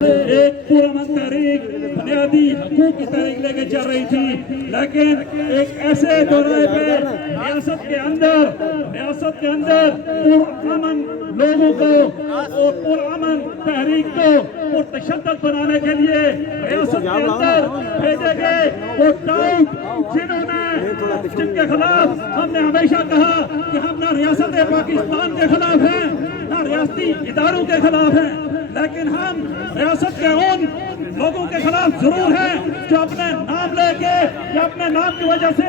ایک پرامن تحریک بنیادی حقوق کی تحریک لے کے چل رہی تھی، لیکن ایک ایسے دورے پہ ریاست کے اندر پرامن لوگوں کو اور پرامن تحریک کو پرتشدد بنانے کے لیے ریاست کے اندر بھیجے گئے وہ ٹاؤٹ جن کے خلاف ہم نے ہمیشہ کہا کہ ہم نہ ریاست پاکستان کے خلاف ہیں نہ ریاستی اداروں کے خلاف ہیں، لیکن ہم ریاست کے ان لوگوں کے خلاف ضرور ہیں جو اپنے نام لے کے یا اپنے نام کی وجہ سے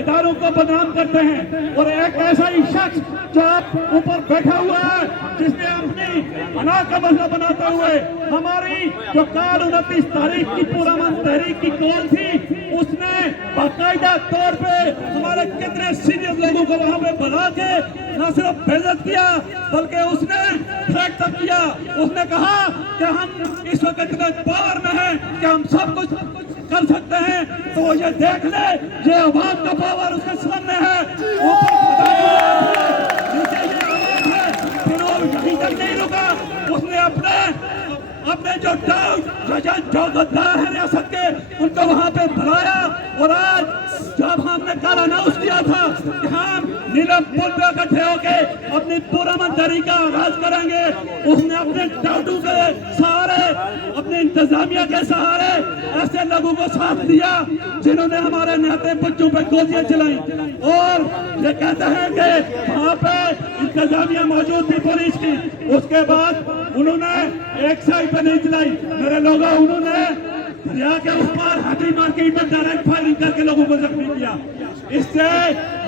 اداروں کو بدنام کرتے ہیں، اور ایک ایسا ہی شخص جو آپ اوپر بیٹھا ہوا ہے جس نے اپنی پناہ کا مسئلہ بناتے ہوئے ہماری جو کال 29 تاریخ کی پرامن تحریک کی کال تھی اس نے باقاعدہ طور پہ ہمارے کتنے سینئر لوگوں کو وہاں پہ بلا کے نہ صرف بےعزت کیا بلکہ اس نے تھریٹ تک کیا۔ اس نے کہا کہ ہم اس وقت اتنے پاور میں ہیں کہ ہم سب کچھ کر سکتے ہیں، تو وہ یہ دیکھ لے یہ عوام کا پاور اس کے سامنے ہے، نیچے یہ عوام ہے، پھر وہ یہیں تک نہیں رکا، اس نے اپنے جو جو غدار ہیں ریاست کے ان کو وہاں پہ بلایا، اور آج جب ہم نے کل اناؤنس کیا تھا کہ ہم نیلم پل پہ اکٹھے ہو کے اپنی پرامن تحریک کا آغاز کریں گے، اس نے اپنے ٹاٹو کے سہارے اپنے انتظامیہ کے سہارے ایسے لوگوں کو ساتھ دیا جنہوں نے ہمارے نہتے بچوں پہ گولیاں چلائیں، اور یہ کہتے ہیں کہ وہاں پہ انتظامیہ موجود تھی پولیس کی، اس کے بعد انہوں نے ایک سائڈ پہ نہیں چلائی میرے لوگوں، انہوں نے دریا کے اس پار ہاتھی مار کے ادھر ڈائریکٹ فائرنگ کر کے لوگوں کو زخمی کیا۔ اس سے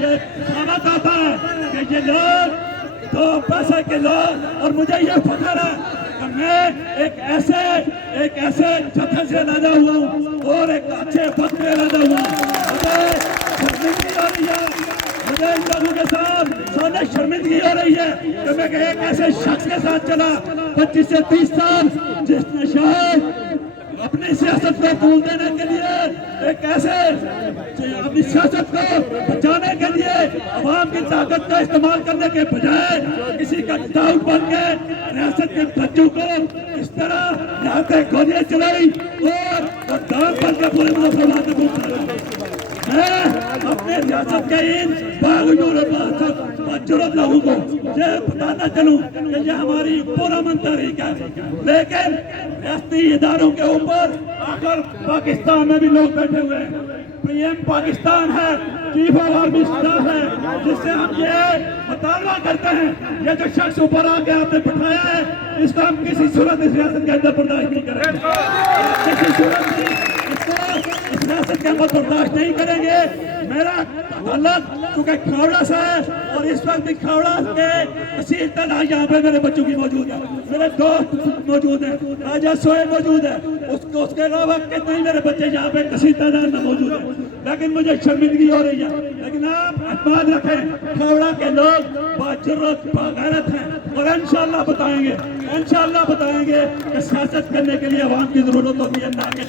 یہ ثابت آتا ہے کہ یہ لوگ دو پیسے کے لوگ، اور مجھے یہ فخر ہے کہ میں ایک ایسے جتھے سے لادا ہوا ہوں اور ایک اچھے وقت میں لادا ہوا ہوں۔ مجھے شرمندگی ہو رہی ہے، مجھے ان لوگوں کے سامنے شرمندگی ہو رہی ہے کہ میں ایک ایسے شخص کے ساتھ چلا 25 سے 30 سال جس نے شاید اپنی سیاست کو بھول دینے کے لیے ایک ایسے اپنی سیاست کو بچانے کے لیے عوام کی طاقت کا استعمال کرنے کے بجائے کسی کا ٹاؤٹ بن کے ریاست کے بچوں کو اس طرح یہاں پہ گولیاں چلائی اور ڈان بن کے پورے مسلمانوں کو مارا۔ میں اپنے ریاست کے ان باجرت لوگوں کو یہ بتانا چلوں کہ یہ ہماری پرامن تحریک ہے، لیکن ریاستی اداروں کے اوپر آخر پاکستان میں بھی لوگ بیٹھے ہوئے ہیں، پی ایم پاکستان ہے، چیف آف آرمی اسٹاف ہے، جس سے ہم یہ مطالبہ کرتے ہیں یہ جو شخص اوپر آ کے آپ نے بٹھایا ہے اس کو ہم کسی صورت اس ریاست کے اندر برداشت نہیں کریں گے، کسی صورت بھی اس ریاست کے اندر برداشت نہیں کریں گے۔ میرا تعلق چونکہ کھاوڑا سے ہے، اور اس وقت بھی کھاوڑا کے کثیر تعداد یہاں پہ میرے بچوں کی موجود ہے، میرے دوست موجود ہیں، راجہ سوئے موجود ہے، اس کے علاوہ کتنے میرے بچے یہاں پہ کثیر تعداد میں موجود ہیں، لیکن مجھے شرمندگی ہو رہی ہے۔ لیکن آپ اعتماد رکھیں کھاوڑا کے لوگ باجرت باغیرت ہیں، اور انشاءاللہ بتائیں گے کہ سیاست کرنے کے لیے عوام کی ضرورت ہوتی ہے، نہ کہ